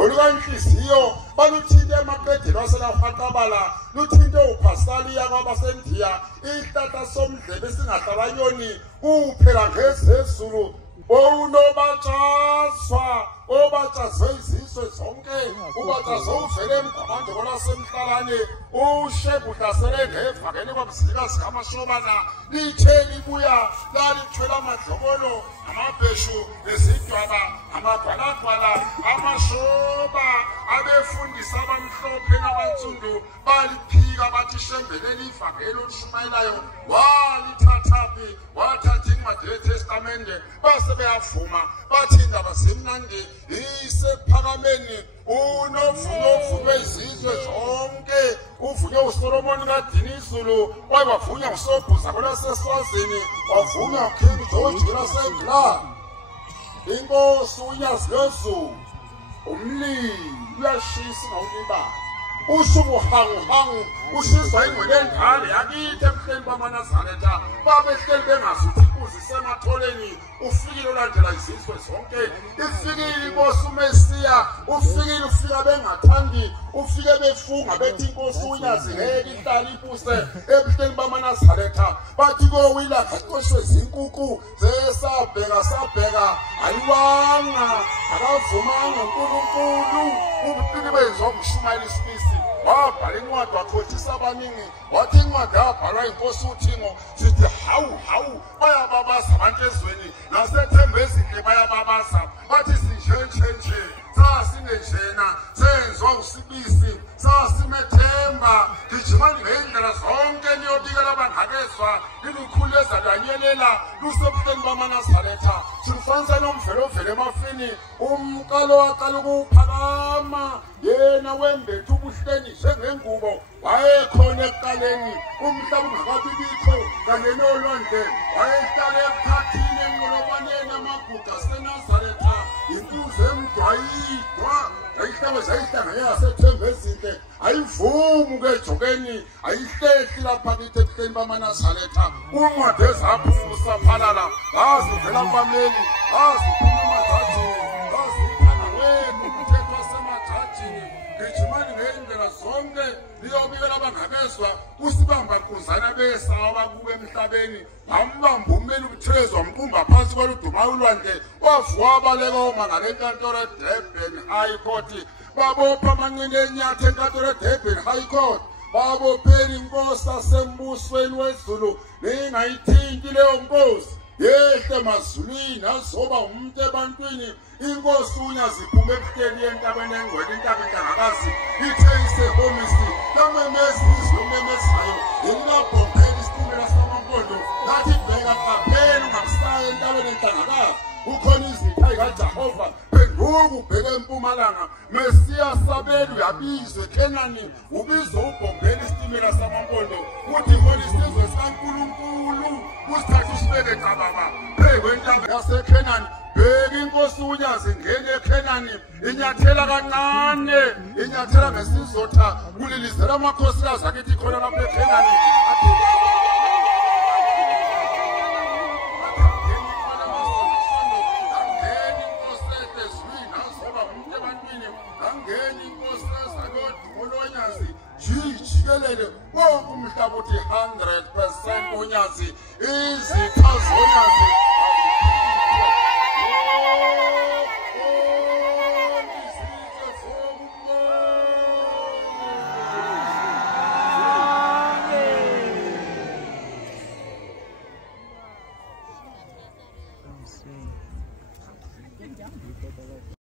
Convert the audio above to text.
Olwanhliziyo baluthinte emaqedeni waselafaqabala luthinte uPasaliya kwabasendiya isihlahla somdlebe singahlala yoni kuphela ngezezulu onobatshazwa obatshazwe izizwe zonke ubatshazwe uvele emgwamandeko lasemhlalane ushebu hlasele ngevakele kwamzilikazi kamashobana lithe libuya lalithwela amadlokolo amabheshu nezidwaba amagwalagwala amashoba abefundisa abamhlophe nabansundu baliphika bathi shembelele ivangeli olushumayelayo walithathaphi wathatha incwadi yeTestamente base beyavuma bathi indaba zimnandi isephakameni unovuyo ovunywe izizwe zonke uvunywe uSolomoni kaDinizulu wavunywa uSobhuza kwelaseSwazini wavunywa uKing George kwelaseNgilani inkosi uNyazi lwezulu umlilo uyashisa ngawulibala usubuhanguhangu usizwa ingwele endala yakithi emhleni bamaNazaretha babehleli bengazuthi imbuzi sematholeni ufikile olandela izizwe zonke ifikile inkosi uMesiya ufikile ufika bengathandi ufike befunga bethi inkosi uNyazi ngeke ihlale ibuse emhleni bamaNazaretha bathi kowila kaqoshwe izinkukhu sabheka ayiwanga akavumanga uNkulunkulu ubuqili benziwa umshumayeli isibisi wabhala incwadi wakhothisa abaningi wathi incwadi yabhalwa inkosi uThingo sithi hawu bayababaza abantu ezweni nasethemba ezinhle bayababaza bathi sinjenje sasingenjena senziwa usibisi sasimethemba gijimani ngendlela zonke niyobikela abangakezwa lilukhuleza lwanyelela lusebuhleni bamaNazaretha simfanisa nomvelovele emafini umqalo waqala ukuphakama yena wembethe ubuhleni njengengubo wayekhona ekuqaleni umhlaba ungakabibikho kanye nolwandle wayehlala ekhathini enqolobaneni amagugu aseNazaretha inkuzi emdwayidwa ayihlabe zayihlangane yasethemba ezinhle ayivumi ukejokeni ayihlehli lapha kithi ebuhleni bamaNazaretha uncwadi ezaphusa phalala azivela kubameli aziphuma emajajini aziphana wenu umthetho wasemajajini gijimani ngey'ndlela zonke liyobikela abangakezwa usibamba nkuzana besawa bakubo emhlabeni bambamba umeli ubuthezi wamqumba phansi kwaluduma ulwandle wavuka abaleka omangala enkantolo eDurban High Court babopha amanqindi enyatha enkantolo eDurban High Court babophela inkosi asembusweni wezulu ningayithinti leyo nkosi yehle emazulwini azoba umuntu ebantwini inkosi uNyazi iphume ebuhleni yentabeni engcwele intaba entangakazi ithe isehomisi lamemeza izwi lomemezayo ilabhophela isitimela samampondo lathi bheka qaphela ungakusaya entabeni entangakazi kukhona izitha zikaJehova phenduka ubheke empumalanga Mesiya sabelu yabizwe eKhenani ubizwe ubhophela isitimela samampondo kuthi khona isizwe sikaNkulunkulu kusithatha isibeke cababa phekwentaba yaseKhenani bheka inkosi uNyazi ngene eKhenani inyathela kancane inyathela ngesizotha kulilizela amakhosikazi akithi khona lapha eKhenani jikelele wonke umhlaba uthi 100% uNyazi izitha zoNyazi